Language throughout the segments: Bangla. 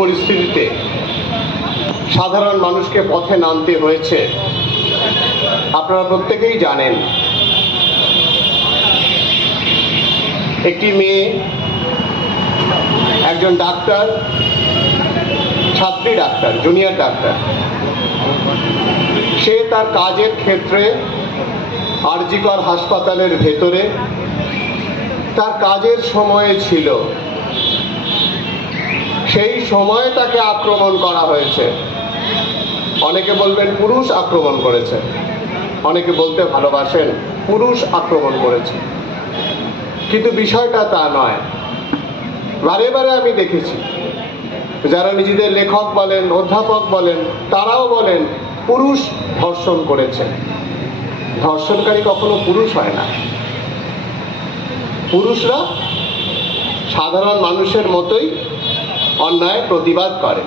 পরিস্থিতিতে সাধারণ মানুষকে পথে নামতে হয়েছে আপনারা প্রত্যেকেই জানেন। একটি মেয়ে, একজন ডাক্তার, ছাত্রী ডাক্তার, জুনিয়র ডাক্তার, সে তার কাজের ক্ষেত্রে আর.জি. কর হাসপাতালের ভেতরে তার কাজের সময়ে ছিল। সেই সময়ে তাকে আক্রমণ করা হয়েছে। অনেকে বলবেন পুরুষ আক্রমণ করেছে, অনেকে বলতে ভালোবাসেন পুরুষ আক্রমণ করেছে, কিন্তু বিষয়টা তা নয়। বারে বারে আমি দেখেছি যারা নিজেদের লেখক বলেন, অধ্যাপক বলেন, তারাও বলেন পুরুষ ধর্ষণ করেছে। ধর্ষণকারী কখনো পুরুষ হয় না। পুরুষরা সাধারণ মানুষের মতোই অন্যায় প্রতিবাদ করে।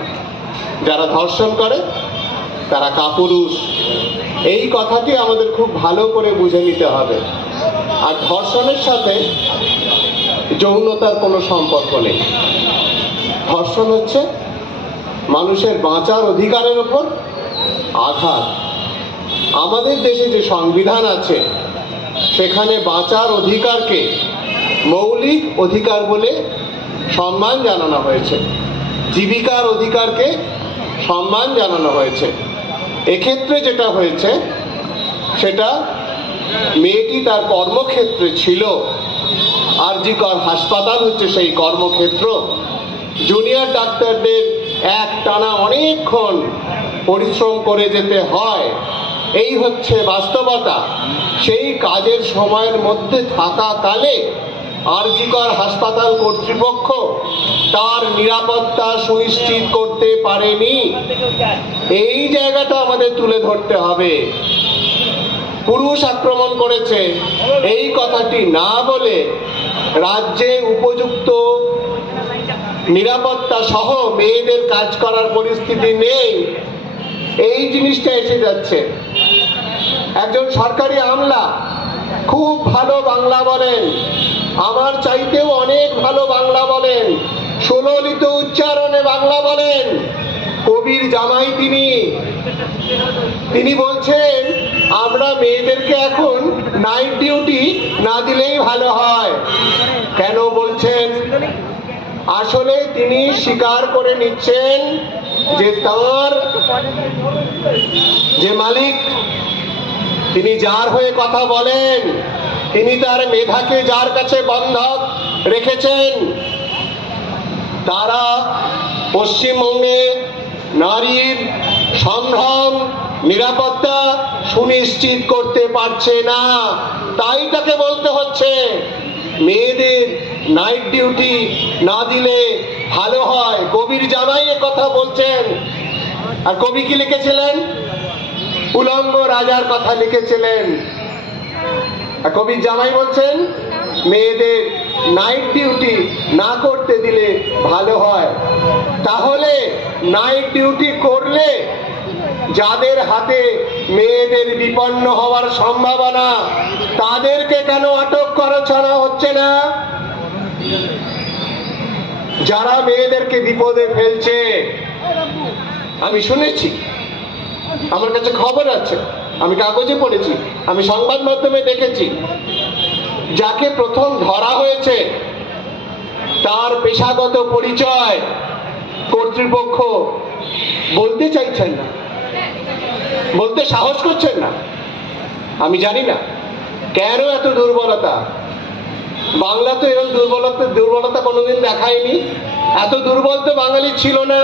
যারা ধর্ষণ করে তারা কাপুরুষ। এই কথাটি আমাদের খুব ভালো করে বুঝে নিতে হবে। আর ধর্ষণের সাথে যৌনতার কোনো সম্পর্ক নেই। ধর্ষণ হচ্ছে মানুষের বাঁচার অধিকারের উপর আঘাত। আমাদের দেশে যে সংবিধান আছে সেখানে বাঁচার অধিকারকে মৌলিক অধিকার বলে সম্মান জানানো হয়েছে, জীবিকার অধিকারকে সম্মান জানানো হয়েছে। এক্ষেত্রে যেটা হয়েছে সেটা মেয়েটি তার কর্মক্ষেত্রে ছিল, আর.জি. কর হাসপাতাল হচ্ছে সেই কর্মক্ষেত্র। জুনিয়র ডাক্তারদের একটানা অনেকক্ষণ পরিশ্রম করে যেতে হয়, এই হচ্ছে বাস্তবতা। সেই কাজের সময়ের মধ্যে থাকাকালে আর.জি. কর হাসপাতাল কর্তৃপক্ষ তার নিরাপত্তা সুনিশ্চিত করতে পারেনি। এই জায়গাটা আমাদের তুলে ধরতে হবে। পুরুষ আক্রমণ করেছে এই কথাটি না বলে রাজ্যে উপযুক্ত নিরাপত্তা সহ মেয়েদের কাজ করার পরিস্থিতি নেই, এই জিনিসটা এসে যাচ্ছে। একজন সরকারি আমলা খুব ভালো বাংলা বলেন, আমার চাইতেও অনেক ভালো বাংলা বলেন, সুললিত উচ্চারণে বাংলা বলেন। কবির জামাই তিনি বলছেন আমরা মেয়েদেরকে এখন নাইট ডিউটি না দিলেই ভালো হয়। কেন বলছেন? আসলে তিনি স্বীকার করে নিচ্ছেন যে তার যে মালিক, তিনি যার হয়ে কথা বলেন, তিনি তার মেধাকে যার কাছে বন্ধক রেখেছেন, তারা পশ্চিমবঙ্গে নারীর সম্ভ্রম নিরাপত্তা সুনিশ্চিত করতে পারছে না। তাই তাকে বলতে হচ্ছে মেয়েদের নাইট ডিউটি না দিলে ভালো হয়। কবির জামাই কথা বলছেন। আর কবি কি লিখেছিলেন? উলঙ্গ রাজার কথা লিখেছিলেন। আর কবির জামাই বলছেন মেয়েদের নাইট ডিউটি না করতে দিলে ভালো হয়। তাহলে নাইট ডিউটি করলে যাদের হাতে মেয়েদের বিপন্ন হওয়ার সম্ভাবনা, তাদেরকে কেন আটক করা হচ্ছে না? যারা মেয়েদেরকে বিপদে ফেলছে, আমি শুনেছি, আমার কাছে খবর আছে, আমি কাগজে পড়েছি, আমি সংবাদ মাধ্যমে দেখেছি, যাকে প্রথম ধরা হয়েছে তার পেশাগত পরিচয় কর্তৃপক্ষ বলতে চাইছেন না, বলতে সাহস করছেন না। আমি জানি না কেন এত দুর্বলতা। বাংলা তো এরকম দুর্বলতা কোনোদিন দেখায়নি। এত দুর্বল তো বাঙালি ছিল না।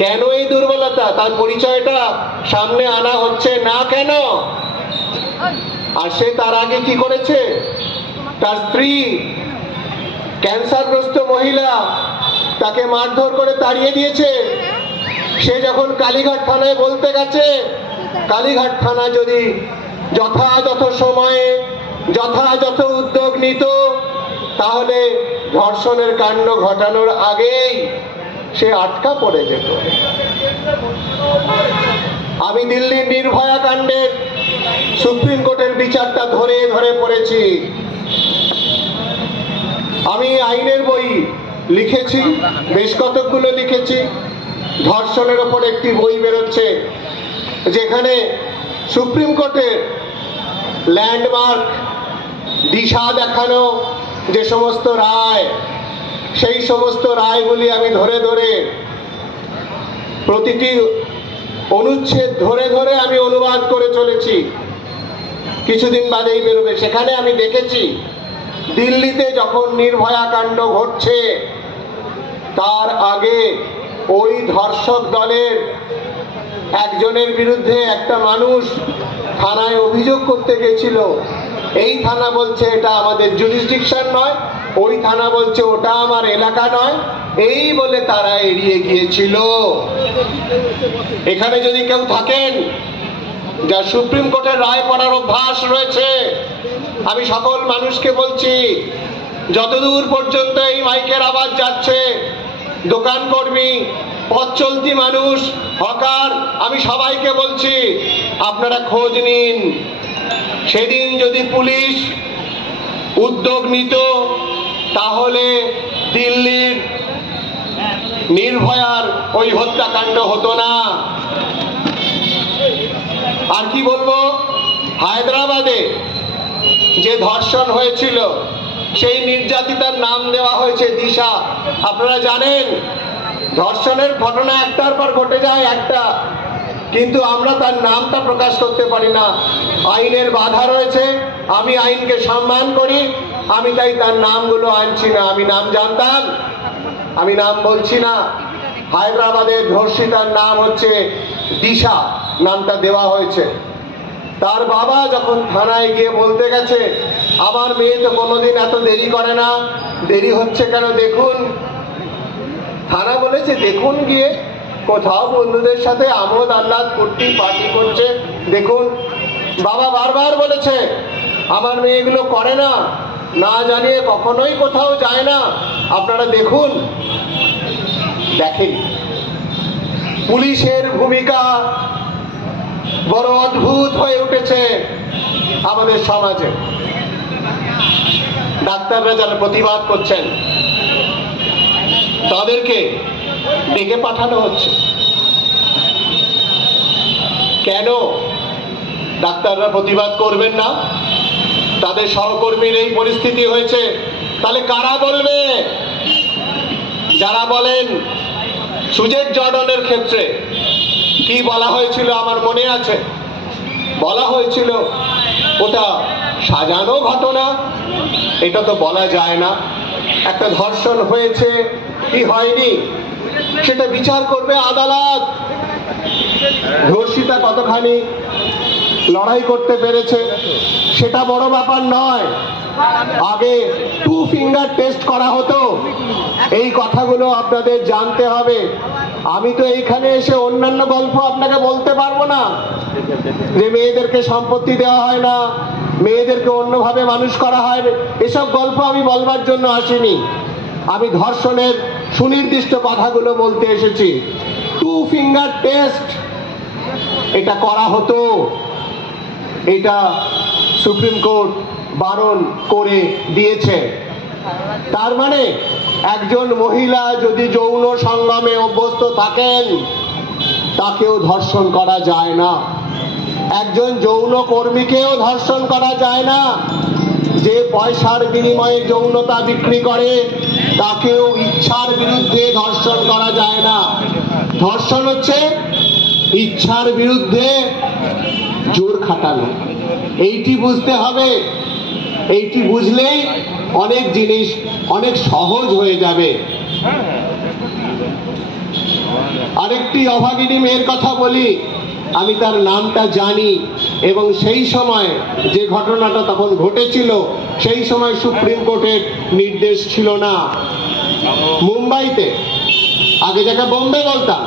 কেন এই দুর্বলতা? তার পরিচয়টা সামনে আনা হচ্ছে না কেন? আর সে তার আগে কি করেছে? তার স্ত্রী ক্যান্সারগ্রস্ত মহিলা, তাকে মারধর করে তাড়িয়ে দিয়েছে। সে যখন কালীঘাট থানায় বলতে গেছে, কালীঘাট থানা যদি যথাযথ সময়ে যথাযথ উদ্যোগ নিত তাহলে ধর্ষণের কাণ্ড ঘটানোর আগেই সে আটকা পড়ে যেত। আমি দিল্লির নির্ভয়া কাণ্ডের সুপ্রিম কোর্টের বিচারটা ধরে ধরে পড়েছি। আমি আইনের বই লিখেছি, বেশ কতকগুলো লিখেছি। ধর্ষণের ওপর একটি বই বেরোচ্ছে, যেখানে সুপ্রিম কোর্টের ল্যান্ডমার্ক দিশা দেখানো যে সমস্ত রায়, সেই সমস্ত রায়গুলি আমি ধরে ধরে প্রতিটি অনুচ্ছেদ ধরে ধরে আমি অনুবাদ করে চলেছি। কিছুদিন বাদেই বেরোবে। সেখানে আমি দেখেছি দিল্লিতে যখন নির্ভয়া কাণ্ড ঘটছে, তার আগে ওই ধর্ষক দলের একজনের বিরুদ্ধে একটা মানুষ থানায় অভিযোগ করতে গেছিল। এই থানা বলছে এটা আমাদের জুরিসডিকশন নয়, ওই থানা বলছে ওটা আমার এলাকা নয়, এই বলে তারা এড়িয়ে গিয়েছিল। এখানে যদি কেউ থাকেন যা সুপ্রিম কোর্টের রায় পড়ার অভ্যাস রয়েছে, আমি সকল মানুষকে বলছি, যতদূর পর্যন্ত এই মাইকের আওয়াজ যাচ্ছে, দোকান কর্মী, পথ চলতি মানুষ, হকার, আমি সবাইকে বলছি আপনারা খোঁজ নিন। সেদিন যদি পুলিশ উদ্যোগ নিত, তাহলে দিল্লির নির্ভয়ার ওই হত্যাকাণ্ড হতো না। আর কি বলবো, হায়দ্রাবাদে যে ধর্ষণ হয়েছিল, সেই নির্যাতিতার নাম দেওয়া হয়েছে দিশা। আপনারা জানেন ধর্ষণের ঘটনা একটার পর ঘটে যায় একটা, কিন্তু আমরা তার নামটা প্রকাশ করতে পারি না। আইনের বাধা রয়েছে, আমি আইনকে সম্মান করি, আমি তাই তার নামগুলো আনছি না। আমি নাম জানতাম, আমি নাম বলছি না। হায়দ্রাবাদের ধর্ষিতার নাম হচ্ছে দিশা, নামটা দেওয়া হয়েছে। তার বাবা যখন থানায় গিয়ে বলতে গেছে, আমার মেয়ে তো কোনোদিন এত দেরি করে না, দেরি হচ্ছে কেন দেখুন। থানা বলেছে দেখুন গিয়ে, কোথাও বন্ধুদের সাথে আমোদ আহ্লাদ ফুর্তি পার্টি করছে দেখুন। বাবা বারবার বলেছে আমার মেয়ে এগুলো করে না, না জানিয়ে কখনোই কোথাও যায় না, আপনারা দেখুন। দেখেন পুলিশের ভূমিকা বড় অদ্ভুত হয়ে উঠেছে আমাদের সমাজে। ডাক্তাররা যারা প্রতিবাদ করছেন, তাদেরকে ডেকে পাঠানো হচ্ছে। কেন ডাক্তাররা প্রতিবাদ করবেন না? তাদের সহকর্মীর এই পরিস্থিতি হয়েছে, তাহলে কারা বলবে? যারা বলেন সুজেট জর্ডনের ক্ষেত্রে কি বলা হয়েছিল আমার মনে আছে, বলা হয়েছিল ওটা সাজানো ঘটনা, এটা তো বলা যায় না। একটা ধর্ষণ হয়েছে কি হয়নি সেটা বিচার করবে আদালত। ধর্ষিতা কতখানি লড়াই করতে পেরেছে সেটা বড় ব্যাপার নয়। আগে 2 ফিঙ্গার টেস্ট করা হতো, এই কথাগুলো আপনাদের জানতে হবে। আমি তো এইখানে এসে অন্যান্য গল্প আপনাকে বলতে পারবো না, যে মেয়েদেরকে সম্পত্তি দেওয়া হয় না, মেয়েদেরকে অন্যভাবে মানুষ করা হয়, এসব গল্প আমি বলবার জন্য আসিনি। আমি ধর্ষণের সুনির্দিষ্ট কথাগুলো বলতে এসেছি। 2 ফিঙ্গার টেস্ট এটা করা হতো, এটা সুপ্রিম কোর্ট বারণ করে দিয়েছে। তার মানে একজন মহিলা যদি যৌন সঙ্গমে অভ্যস্ত থাকেন, তাকেও ধর্ষণ করা যায় না। একজন যৌন কর্মীকেও ধর্ষণ করা যায় না। যে পয়সার বিনিময়ে যৌনতা বিক্রি করে, তাকেও ইচ্ছার বিরুদ্ধে ধর্ষণ করা যায় না। ধর্ষণ হচ্ছে ইচ্ছার বিরুদ্ধে জোর খাটানো। এইটি বুঝতে হবে। এইটি বুঝলেই অনেক জিনিস অনেক সহজ হয়ে যাবে। আরেকটি অভাগিনী মেয়ের কথা বলি, আমি তার নামটা জানি, এবং সেই সময় যে ঘটনাটা তখন ঘটেছিল, সেই সময় সুপ্রিম কোর্টের নির্দেশ ছিল না। মুম্বাইতে, আগে যাকে বোম্বে বলতাম,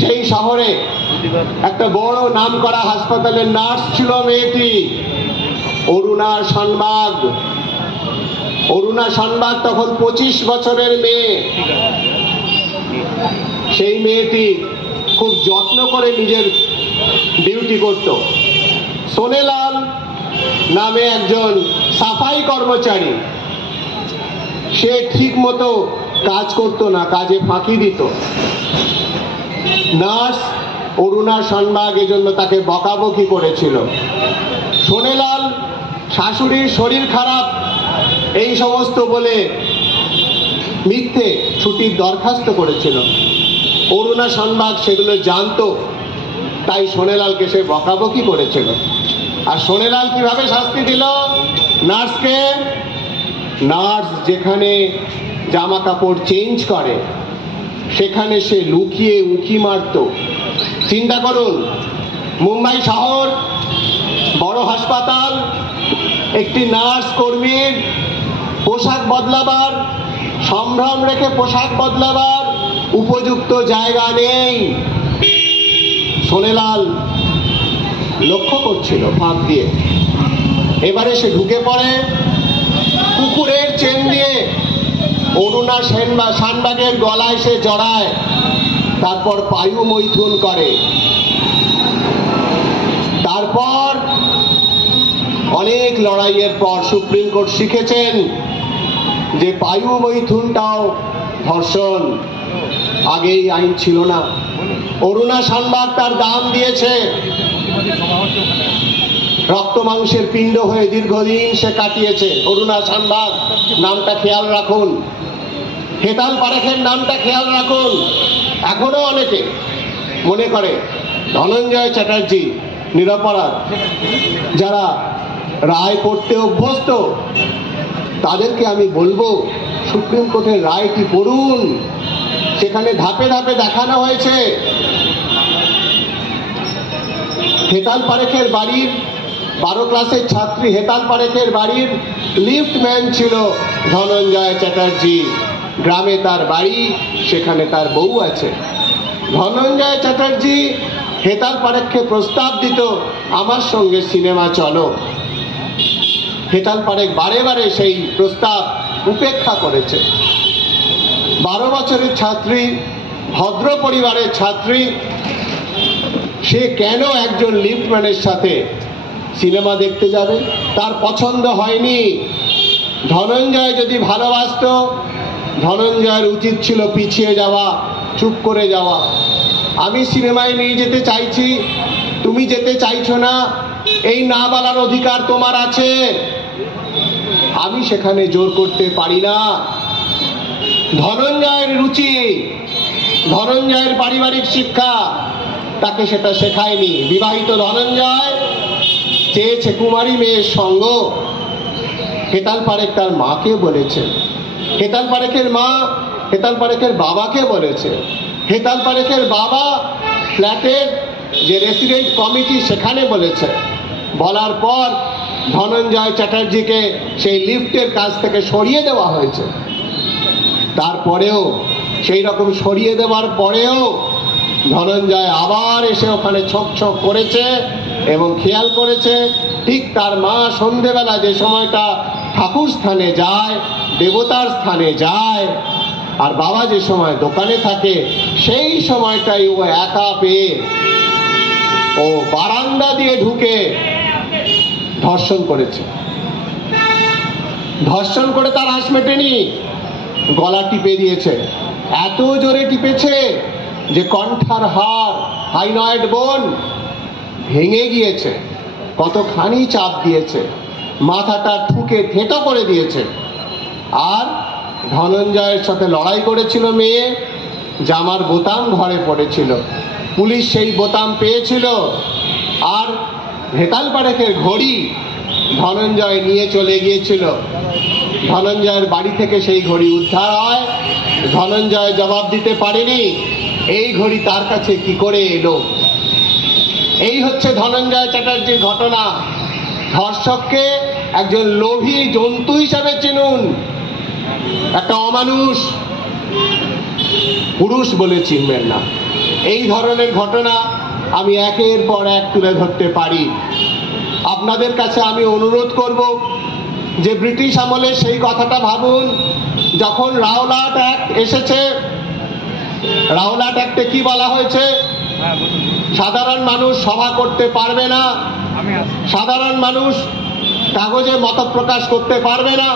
সেই শহরে একটা বড় নামকরা হাসপাতালের নার্স ছিল মেয়েটি, অরুণা শানবাগ। অরুণা শানবাগ তখন 25 বছরের মেয়ে। সেই মেয়েটি খুব যত্ন করে নিজের ডিউটি করত। সোনেলাল নামে একজন সাফাই কর্মচারী, সে ঠিক মতো কাজ করতো না, কাজে ফাঁকি দিত। নার্স অরুণা শানবাগ এজন্য তাকে বকাবকি করেছিল। সোনেলাল শাশুড়ির শরীর খারাপ এই সমস্ত বলে মিথ্যে ছুটির দরখাস্ত করেছিল। অরুণা শানবাগ সেগুলো জানতো, তাই সোনেলালকে সে বকাবকি করেছিল। আর সোনেলাল কিভাবে শাস্তি দিল নার্সকে? নার্স যেখানে জামা কাপড় চেঞ্জ করে সেখানে সে লুকিয়ে উঁকি মারত। চিন্তা করুন, মুম্বাই শহর বড় হাসপাতাল, একটি নার্স কর্মীর পোশাক বদলাবার, সম্ভ্রম রেখে পোশাক বদলাবার উপযুক্ত জায়গা নেই। সোনেলাল লক্ষ্য করছিল ফাঁক দিয়ে। এবারে সে ঢুকে পড়ে, কুকুরের চেন দিয়ে অরুণা শানবাগের গলায় সে জড়ায়, তারপর পায়ু মৈথুন করে। তারপর অনেক লড়াইয়ের পর সুপ্রিম কোর্ট শিখেছেন যে পায়ু মৈথুনটাও ধর্ষণ। আগেই আইন ছিল না। অরুণা শানবাগ তার দাম দিয়েছে। রক্ত মাংসের পিণ্ড হয়ে দীর্ঘদিন সে কাটিয়েছে। অরুণা শানবাগ নামটা খেয়াল রাখুন, হেতাল পারেখের নামটা খেয়াল রাখুন। এখনো অনেকে মনে করে ধনঞ্জয় চ্যাটার্জি নিরপরাধ। যারা রায় পড়তে অভ্যস্ত তাদেরকে আমি বলবো সুপ্রিম কোর্টের রায়টি পড়ুন। সেখানে ধাপে ধাপে দেখানো হয়েছে হেতাল পারেখের বাড়ির 12 ক্লাসের ছাত্রী হেতাল পারেখের বাড়ির লিফটম্যান ছিল ধনঞ্জয় চ্যাটার্জি। গ্রামে তার বাড়ি, সেখানে তার বউ আছে। ধনঞ্জয় চ্যাটার্জি হেতাল পারেখকে প্রস্তাব দিত, আমার সঙ্গে সিনেমা চলো। হেতাল পারেখ বারে বারে সেই প্রস্তাব উপেক্ষা করেছে। 12 বছরের ছাত্রী, ভদ্র পরিবারের ছাত্রী, সে কেন একজন লিফটম্যানের সাথে সিনেমা দেখতে যাবে? তার পছন্দ হয়নি। ধনঞ্জয় যদি ভালোবাসত, ধনঞ্জয়ের উচিত ছিল পিছিয়ে যাওয়া, চুপ করে যাওয়া। আমি সিনেমায় নিয়ে যেতে চাইছি, তুমি যেতে চাইছো না, এই না বলার অধিকার তোমার আছে। আমি সেখানে জোর করতে পারি না। ধনঞ্জয়ের রুচি, ধনঞ্জয়ের পারিবারিক শিক্ষা তাকে সেটা শেখায়নি। বিবাহিত ধনঞ্জয় চেয়েছে কুমারী মেয়ের সঙ্গ। হেতাল পারেখ তার মাকে বলেছে, হেতাল পারেখের মা হেতাল পারেখের বাবাকে বলেছে। হেতাল পারেখের বাবা ফ্ল্যাটের যে রেসিডেন্ট কমিটি সেখানে বলেছে। বলার পর ধনঞ্জয় চ্যাটার্জিকে সেই লিফটের কাছ থেকে সরিয়ে দেওয়া হয়েছে। তারপরেও সেই রকম সরিয়ে দেওয়ার পরেও ধনঞ্জয় আবার এসে ওখানে ছোঁক ছোঁক করেছে এবং খেয়াল করেছে ঠিক তার মা সন্ধেবেলা যে সময়টা ঠাকুর স্থানে যায়, দেবতার স্থানে যায়, আর বাবা যে সময় দোকানে থাকে, সেই সময়টাই ও একা পেয়ে ও বারান্দা দিয়ে ঢুকে ধর্ষণ করেছে। ধর্ষণ করে তার আঁশ মেটেনি, গলা টিপে দিয়েছে। এত জোরে টিপেছে যে কণ্ঠার হাড়, হাইনয়েড বোন ভেঙে গিয়েছে। কতখানি চাপ দিয়েছে, মাথাটা ঠুকে থেঁতো করে দিয়েছে। আর ধনঞ্জয়ের সাথে লড়াই করেছিল মেয়ে, জামার বোতাম ঘরে পড়েছিল, পুলিশ সেই বোতাম পেয়েছিল। আর হেতাল পারেখের ঘড়ি ধনঞ্জয় নিয়ে চলে গিয়েছিল। ধনঞ্জয়ের বাড়ি থেকে সেই ঘড়ি উদ্ধার হয়। ধনঞ্জয় জবাব দিতে পারেনি এই ঘড়ি তার কাছে কি করে এলো। এই হচ্ছে ধনঞ্জয় চ্যাটার্জির ঘটনা। ধর্ষককে একজন লোভী জন্তু হিসাবে চিনুন, একটা অমানুষ, পুরুষ বলে চিনবেন না। এই ধরনের ঘটনা আমি একের পর এক তুলে ধরতে পারি। আপনাদের কাছে আমি অনুরোধ করব যে ব্রিটিশ আমলে সেই কথাটা ভাবুন, যখন রাওলাট অ্যাক্ট এসেছে, রাওলাট অ্যাক্টে কি বলা হয়েছে? সাধারণ মানুষ সভা করতে পারবে না, সাধারণ মানুষ কাগজে মত প্রকাশ করতে পারবে না।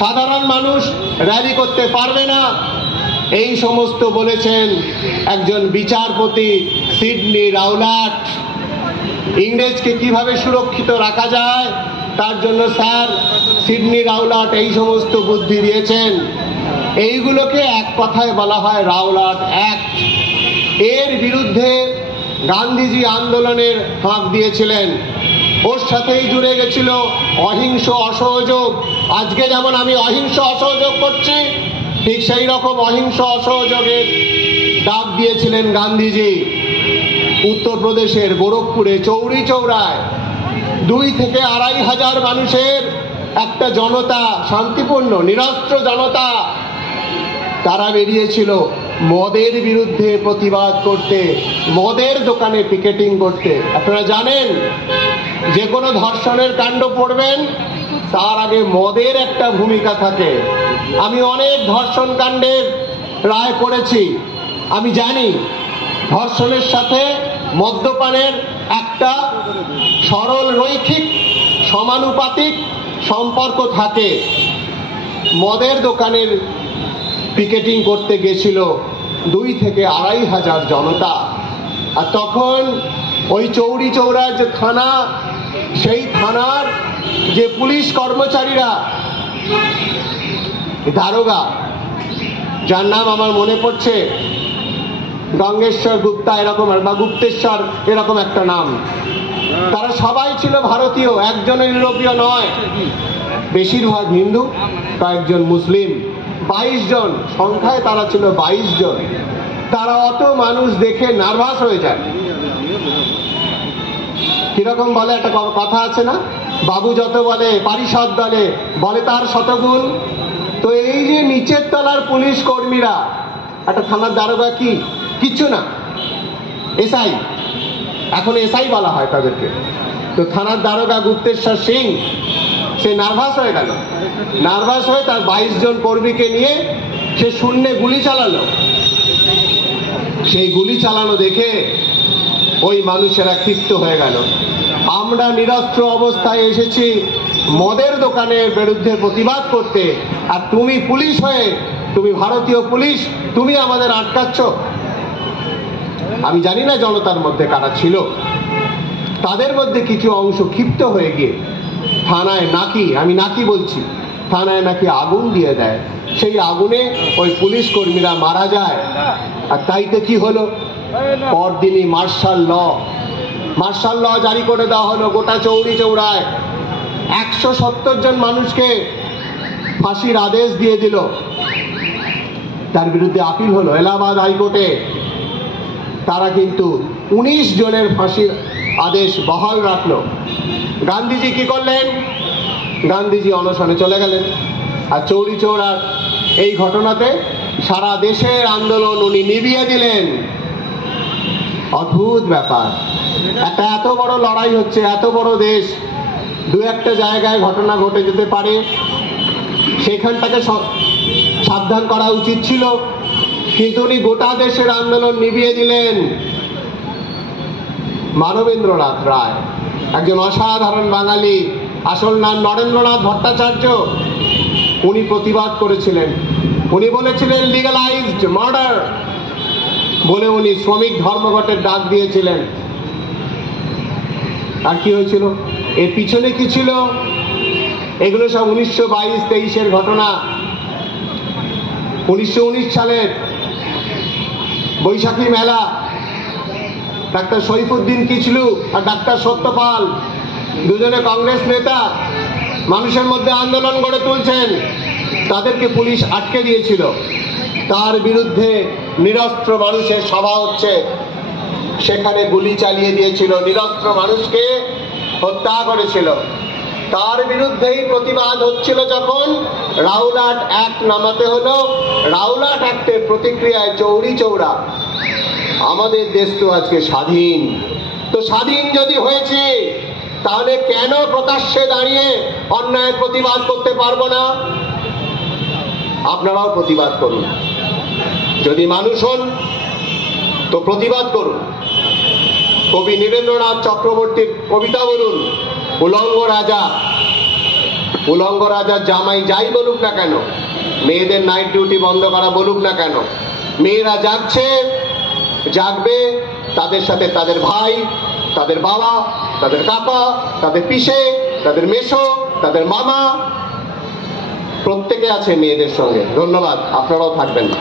সাধারণ মানুষ র্যালি করতে পারবে না, এই সমস্ত বলেছেন একজন বিচারপতি সিডনি রাউলাট। ইংরেজকে কিভাবে সুরক্ষিত রাখা যায় তার জন্য স্যার সিডনি রাউলাট এই সমস্ত বুদ্ধি দিয়েছেন। এইগুলোকে এক কথায় বলা হয় রাউলাট অ্যাক্ট। এর বিরুদ্ধে গান্ধীজি আন্দোলনের হাঁক দিয়েছিলেন। ওর সাথেই জুড়ে গেছিল অহিংস অসহযোগ। আজকে যেমন আমি অহিংস অসহযোগ করছি, ঠিক সেই রকম অহিংস অসহযোগের ডাক দিয়েছিলেন গান্ধীজি। উত্তরপ্রদেশের গোরখপুরে চৌরি চৌরায় 2 থেকে 2,500 মানুষের একটা জনতা, শান্তিপূর্ণ নিরস্ত্র জনতা, তারা বেরিয়েছিল মদের বিরুদ্ধে প্রতিবাদ করতে, মদের দোকানে পিকেটিং করতে। আপনারা জানেন যে কোনো ধর্ষণের কাণ্ড পড়বেন তার আগে মদের একটা ভূমিকা থাকে। আমি অনেক ধর্ষণ কাণ্ডের রায় পড়েছি। আমি জানি ধর্ষণের সাথে মদ্যপানের একটা সরল রৈখিক সমানুপাতিক সম্পর্ক থাকে। মদের দোকানের পিকেটিং করতে গেছিল 2 থেকে 2,500 জনতা। আর তখন ওই চৌরি চৌরার যে থানা, সেই থানার যে পুলিশ কর্মচারীরা, দারোগা, যার নাম আমার মনে পড়ছে গঙ্গেশ্বর গুপ্তা এরকম, বা গুপ্তেশ্বর এরকম একটা নাম, তারা সবাই ছিল ভারতীয়, একজন ইউরোপীয় নয়। বেশিরভাগ হিন্দু, কয়েকজন মুসলিম, 22 জন সংখ্যায় তারা ছিল, 22 জন। তারা অত মানুষ দেখে নার্ভাস হয়ে যায়। কিরকম বলে একটা কথা আছে না, বাবু যত বলে পারিষদ দলে বলে তার শতগুণ। তো এই যে নিচের তলার পুলিশ কর্মীরা, একটা থানার দারোগা কি কিচ্ছু না, এসআই, এখন এসআই বলা হয় তাদেরকে। তো থানার দারোগা গুপ্তেশ্বর সিং সে নার্ভাস হয়ে গেল। নার্ভাস হয়ে তার 22 জন কর্মীকে নিয়ে সে শূন্যে গুলি চালালো। সেই গুলি চালানো দেখে ওই মানুষেরা ক্ষিপ্ত হয়ে গেল। আমরা নিরস্ত্র অবস্থায় এসেছি মদের দোকানের বিরুদ্ধে প্রতিবাদ করতে, আর তুমি পুলিশ হয়ে, তুমি ভারতীয় পুলিশ, তুমি আমাদের আটকাচ্ছ। আমি জানি না জনতার মধ্যে কারা ছিল, তাদের মধ্যে কিছু অংশ ক্ষিপ্ত হয়ে গিয়ে থানায় নাকি, আমি নাকি বলছি, থানায় নাকি আগুন দিয়ে দেয়। সেই আগুনে ওই পুলিশ কর্মীরা মারা যায়। আর তাইতে কি হলো, পরদিনই মার্শাল ল জারি করে দেওয়া হলো গোটা চৌরি চৌরায়। 170 জন মানুষকে ফাঁসির আদেশ দিয়ে দিল। তার বিরুদ্ধে আপিল হলো এলাহাবাদ হাইকোর্টে। তারা কিন্তু 19 জনের ফাঁসির আদেশ বহাল রাখলো। গান্ধীজি কি করলেন? গান্ধীজি অনশনে চলে গেলেন। আর চৌরি চৌরার এই ঘটনাতে সারা দেশের আন্দোলন উনি নিভিয়ে দিলেন। অদ্ভুত ব্যাপার, একটা এত বড় লড়াই হচ্ছে, এত বড় দেশ, 2-1টা জায়গায় ঘটনা ঘটে যেতে পারে, সেখানটাকে সাবধান করা উচিত ছিল, কিন্তু উনি গোটা দেশের আন্দোলন নিভিয়ে দিলেন। মানবেন্দ্রনাথ রায় একজন অসাধারণ বাঙালি, আসল নাম নরেন্দ্রনাথ ভট্টাচার্য। উনি প্রতিবাদ করেছিলেন। উনি বলেছিলেন লিগালাইজড মার্ডার বলে উনি শ্রমিক ধর্মঘটের ডাক দিয়েছিলেন। আর কি হয়েছিল, এর পিছনে কি ছিল? এগুলো সব 1922-23-এর ঘটনা। 1919 সালের বৈশাখী মেলা, ডাক্তার শরীফুদ্দিন কিচলু আর ডাক্তার সত্যপাল, দুজনে কংগ্রেস নেতা, মানুষের মধ্যে আন্দোলন গড়ে তুলছেন। তাদেরকে পুলিশ আটকে দিয়েছিল। তার বিরুদ্ধে নিরস্ত্র মানুষের সভা হচ্ছে, সেখানে গুলি চালিয়ে দিয়েছিল, নিরস্ত্র মানুষকে হত্যা করেছিল। তার বিরুদ্ধেই প্রতিবাদ হচ্ছিল। যখন রাউলাট অ্যাক্ট নামাতে হলো, রাউলাট অ্যাক্টের প্রতিক্রিয়ায় চৌরি চৌরা, আমাদের দেশ তো আজকে স্বাধীন। তো স্বাধীন যদি হয়েছে, তাহলে কেন প্রকাশ্যে দাঁড়িয়ে অন্যায়ের প্রতিবাদ করতে পারবো না? আপনারাও প্রতিবাদ করুন। যদি মানুষ হন তো প্রতিবাদ করুন। কবি নীরেন্দ্রনাথ চক্রবর্তীর কবিতা বলুন, উলঙ্গ রাজা, উলঙ্গ রাজার জামাই যাই বলুক না কেন, মেয়েদের নাইট ডিউটি বন্ধ করা বলুক না কেন, মেয়েরা জাগছে, জাগবে, তাদের সাথে তাদের ভাই, তাদের বাবা, তাদের কাকা, তাদের পিসে, তাদের মেসো, তাদের মামা, প্রত্যেকে আছে মেয়েদের সঙ্গে। ধন্যবাদ, আপনারাও থাকবেন না।